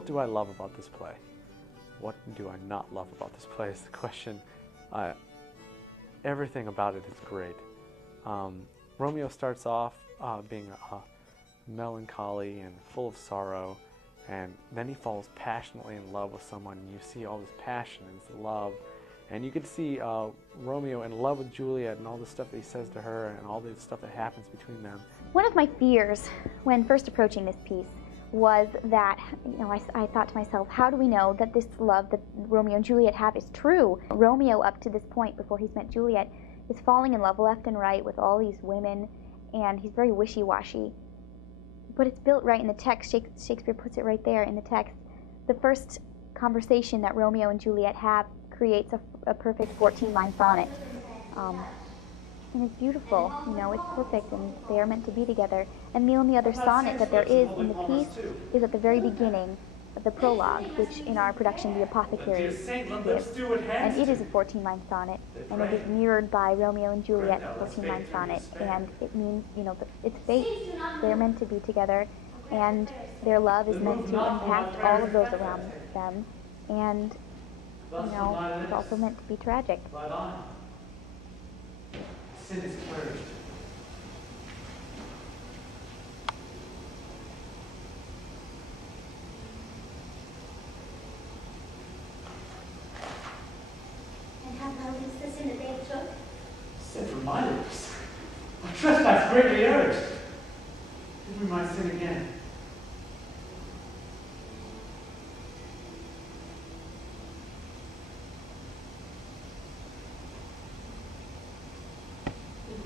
what do I love about this play? What do I not love about this play is the question. Everything about it is great. Romeo starts off being melancholy and full of sorrow, and then he falls passionately in love with someone, and you see all this passion and this love, and you can see Romeo in love with Juliet and all the stuff that he says to her and all the stuff that happens between them. One of my fears when first approaching this piece was that, I thought to myself, how do we know that this love that Romeo and Juliet have is true? Romeo, up to this point, before he's met Juliet, is falling in love left and right with all these women, and he's very wishy-washy. But it's built right in the text. Shakespeare puts it right there in the text. The first conversation that Romeo and Juliet have creates a perfect 14-line sonnet. And it's beautiful, it's perfect, and they are meant to be together. And the only other sonnet that there is in the piece is at the very beginning of the prologue, which in our production the apothecary gives. And it is a 14-line sonnet, and it is mirrored by Romeo and Juliet, a 14-line sonnet. And it means, it's fate. They're meant to be together, and their love is meant to impact all of those around them. And, it's also meant to be tragic. Sin is purged. And how loads the sin that they took? Sin from my lips. My trespass greatly urged. Give me my sin again.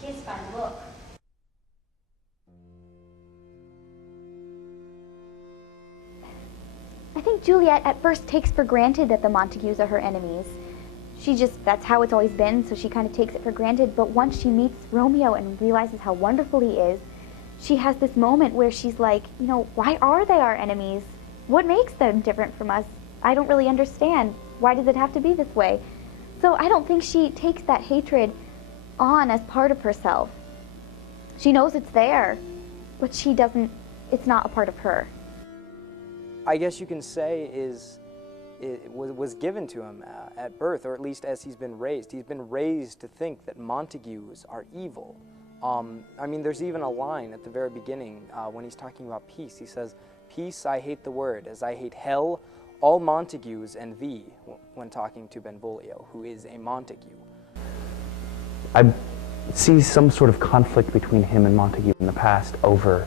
Kissed by look. I think Juliet at first takes for granted that the Montagues are her enemies. That's how it's always been, so she kind of takes it for granted. But once she meets Romeo and realizes how wonderful he is, she has this moment where she's like, why are they our enemies? What makes them different from us? I don't really understand. Why does it have to be this way? So I don't think she takes that hatred on as part of herself. She knows it's there, but it's not a part of her. I guess you can say it was given to him at birth, or at least as he's been raised. He's been raised to think that Montagues are evil. There's even a line at the very beginning when he's talking about peace. He says, "Peace I hate the word, as I hate hell, all Montagues and thee," when talking to Benvolio, who is a Montague. I see some sort of conflict between him and Montague in the past over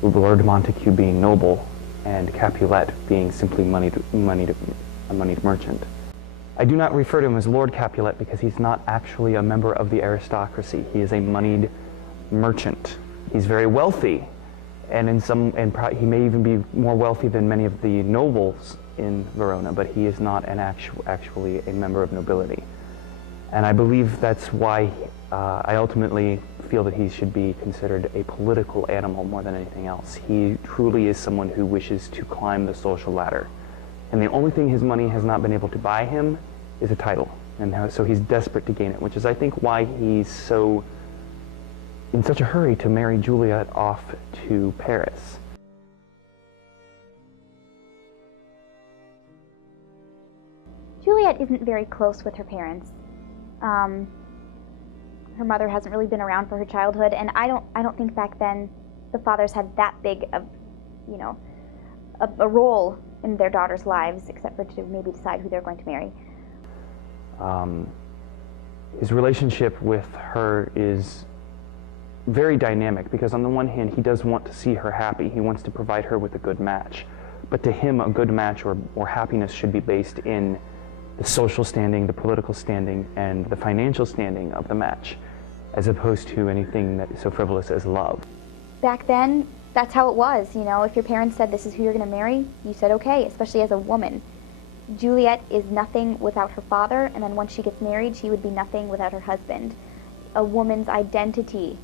Lord Montague being noble and Capulet being simply a moneyed merchant. I do not refer to him as Lord Capulet because he's not actually a member of the aristocracy. He is a moneyed merchant. He's very wealthy, and he may even be more wealthy than many of the nobles in Verona, but he is not actually a member of nobility. And I believe that's why I ultimately feel that he should be considered a political animal more than anything else. He truly is someone who wishes to climb the social ladder. And the only thing his money has not been able to buy him is a title. And so he's desperate to gain it, which is, I think, why he's in such a hurry to marry Juliet off to Paris. Juliet isn't very close with her parents. Her mother hasn't really been around for her childhood, and I don't think back then the fathers had that big of, a role in their daughters' lives, except for to maybe decide who they're going to marry. His relationship with her is very dynamic because on the one hand he does want to see her happy. He wants to provide her with a good match, but to him a good match or happiness should be based in the social standing, the political standing, and the financial standing of the match, as opposed to anything that is so frivolous as love. Back then, that's how it was. If your parents said this is who you're going to marry, you said okay, especially as a woman. Juliet is nothing without her father, and then once she gets married, she would be nothing without her husband. A woman's identity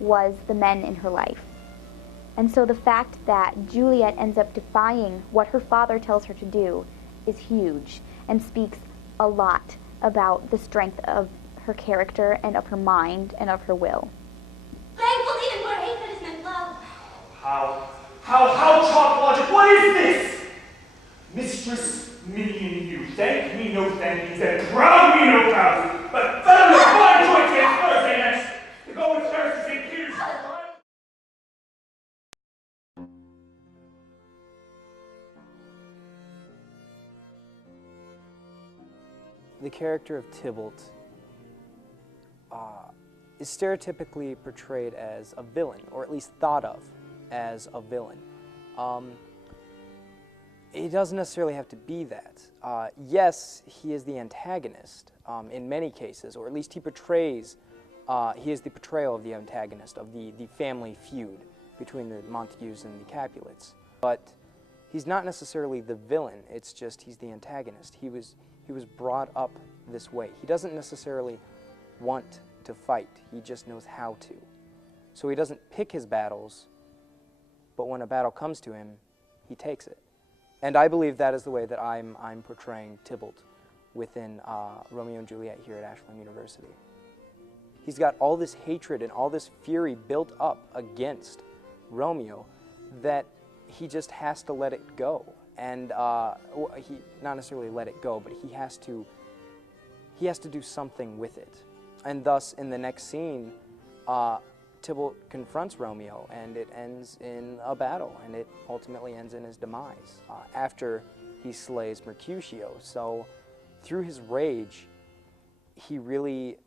was the men in her life. And so the fact that Juliet ends up defying what her father tells her to do is huge, and speaks a lot about the strength of her character and of her mind and of her will. Thankful even more hate that is meant love. How chalk logic? What is this? Mistress, me and you, thank me no thank yous, and proud me no proud, but fellow fine joy takes Thursday next to go with church to St. Peter's. The character of Tibble is stereotypically portrayed as a villain, or at least thought of as a villain. He doesn't necessarily have to be that. Yes, he is the antagonist in many cases, or at least he portrays, he is the portrayal of the antagonist, of the family feud between the Montagues and the Capulets. But he's not necessarily the villain, it's just he's the antagonist. He was brought up this way. He doesn't necessarily want to fight, he just knows how to. So he doesn't pick his battles, but when a battle comes to him, he takes it. And I believe that is the way that I'm portraying Tibble within Romeo and Juliet here at Ashland University. He's got all this hatred and all this fury built up against Romeo that he just has to let it go. And he not necessarily let it go, but he has to do something with it. And thus, in the next scene, Tibble confronts Romeo, and it ends in a battle, and it ultimately ends in his demise after he slays Mercutio. So, through his rage, he really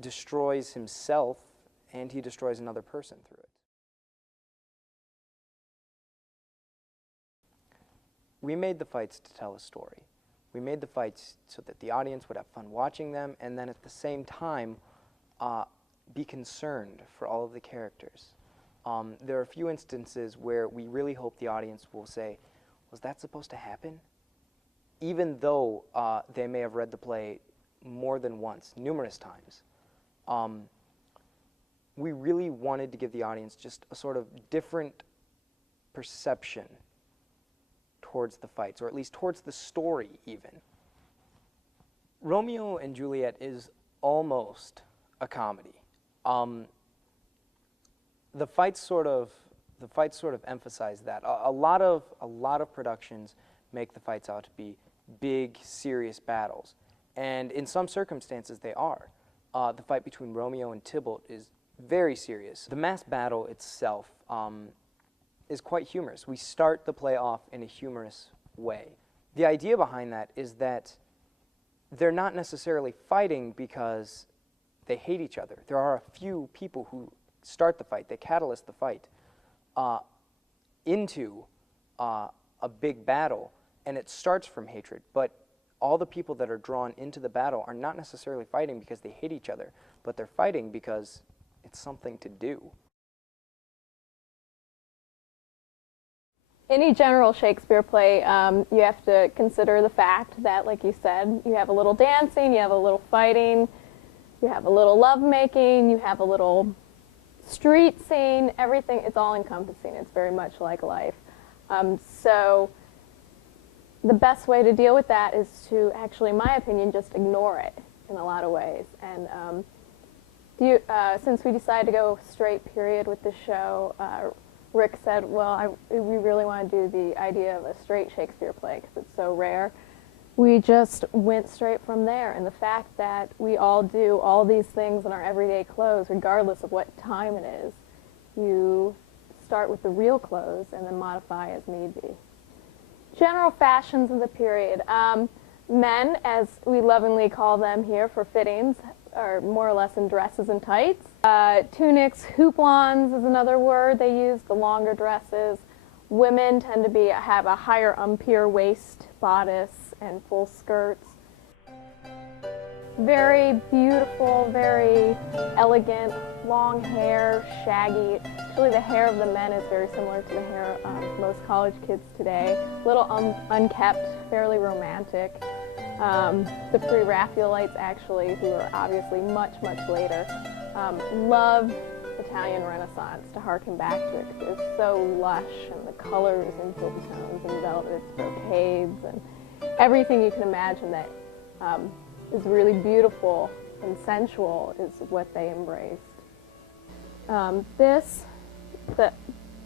destroys himself, and he destroys another person through it. We made the fights to tell a story. We made the fights so that the audience would have fun watching them, and then at the same time, be concerned for all of the characters. There are a few instances where we really hope the audience will say, was that supposed to happen? Even though they may have read the play more than once, numerous times. We really wanted to give the audience just a sort of different perception towards the fights, or at least towards the story even. Romeo and Juliet is almost a comedy. The fights sort of emphasize that. A lot of productions make the fights out to be big, serious battles, and in some circumstances they are. The fight between Romeo and Tibble is very serious. The mass battle itself is quite humorous. We start the play off in a humorous way. The idea behind that is that they're not necessarily fighting because they hate each other. There are a few people who start the fight, they catalyst the fight into a big battle, and it starts from hatred, but all the people that are drawn into the battle are not necessarily fighting because they hate each other, but they're fighting because it's something to do. Any general Shakespeare play, you have to consider the fact that, like you said, you have a little dancing, you have a little fighting, you have a little lovemaking, you have a little street scene, everything, it's all encompassing. It's very much like life. So the best way to deal with that is to actually, in my opinion, just ignore it in a lot of ways. And since we decided to go straight period with the show, Rick said, well, we really want to do the idea of a straight Shakespeare play because it's so rare. We just went straight from there, and the fact that we all do all these things in our everyday clothes, regardless of what time it is, you start with the real clothes and then modify as need be. General fashions of the period. Men, as we lovingly call them here for fittings, are more or less in dresses and tights. Tunics, houppelons is another word they use, the longer dresses. Women tend to have a higher empire waist, bodice, and full skirts. Very beautiful, very elegant, long hair, shaggy. Actually, the hair of the men is very similar to the hair of most college kids today. A little unkept, fairly romantic. The pre-Raphaelites, actually, who are obviously much, much later, loved Italian Renaissance, to harken back to it, because it's so lush, and the colors and silk tones and velvets, brocades, and everything you can imagine that is really beautiful and sensual is what they embraced. The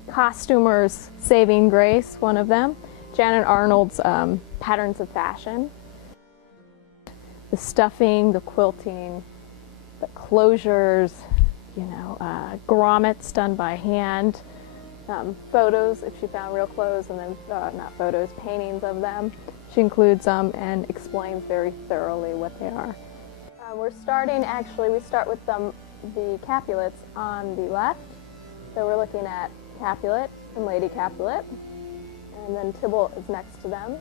costumer's saving grace, one of them, Janet Arnold's patterns of fashion. The stuffing, the quilting, the closures, you know, grommets done by hand, photos if she found real clothes, and then, not photos, paintings of them. She includes them and explains very thoroughly what they are. We start with the Capulets on the left. So we're looking at Capulet and Lady Capulet, and then Tibble is next to them.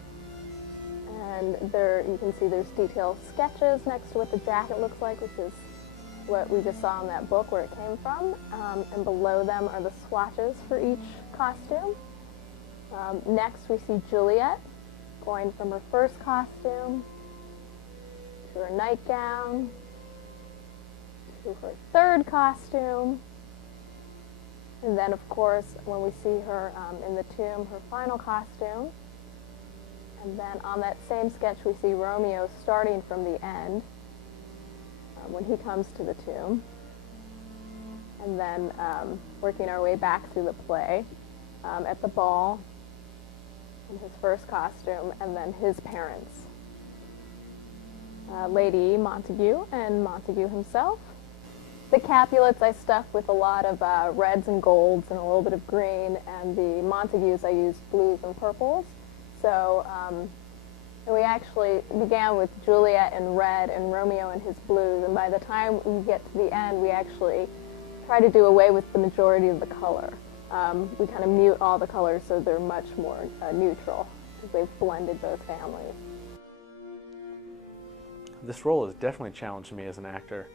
And there you can see there's detailed sketches next to what the jacket looks like, which is what we just saw in that book where it came from. And below them are the swatches for each costume. Next we see Juliet going from her first costume to her nightgown to her third costume. And then, of course, when we see her in the tomb, her final costume. And then on that same sketch, we see Romeo starting from the end when he comes to the tomb. And then working our way back through the play at the ball in his first costume, and then his parents, Lady Montague and Montague himself. The Capulets I stuffed with a lot of reds and golds and a little bit of green, and the Montagues I used blues and purples. So we actually began with Juliet in red and Romeo in his blues, and by the time we get to the end, we actually try to do away with the majority of the color. We kind of mute all the colors so they're much more neutral, because they've blended both families. This role has definitely challenged me as an actor.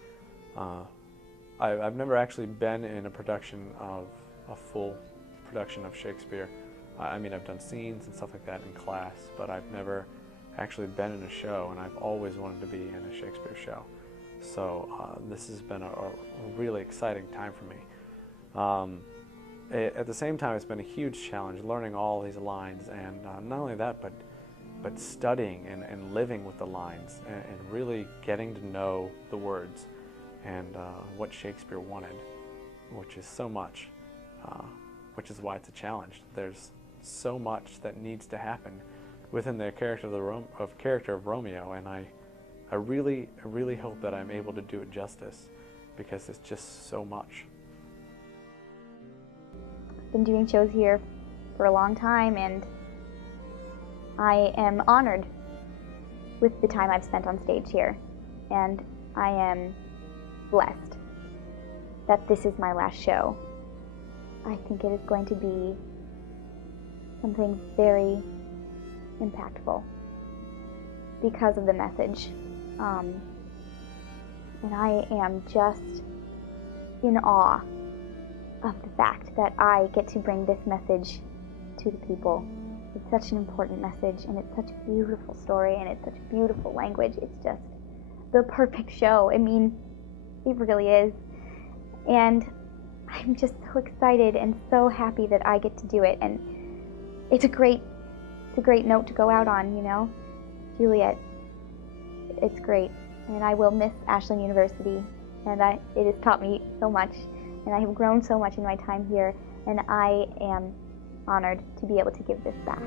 I've never actually been in a production of a full production of Shakespeare. I mean, I've done scenes and stuff like that in class, but I've never actually been in a show, and I've always wanted to be in a Shakespeare show. So this has been a really exciting time for me. At the same time, it's been a huge challenge learning all these lines, and not only that, but studying and living with the lines and really getting to know the words and what Shakespeare wanted, which is so much, which is why it's a challenge. There's so much that needs to happen within the character of Romeo, and I really hope that I'm able to do it justice, because it's just so much. I've been doing shows here for a long time, and I am honored with the time I've spent on stage here, and I am blessed that this is my last show. I think it is going to be something very impactful because of the message. And I am just in awe of the fact that I get to bring this message to the people. It's such an important message, and it's such a beautiful story, and it's such beautiful language. It's just the perfect show. I mean, it really is. And I'm just so excited and so happy that I get to do it. And it's a great note to go out on, you know. Juliet, it's great. And I will miss Ashland University, and it has taught me so much, and I have grown so much in my time here, and I am honored to be able to give this back.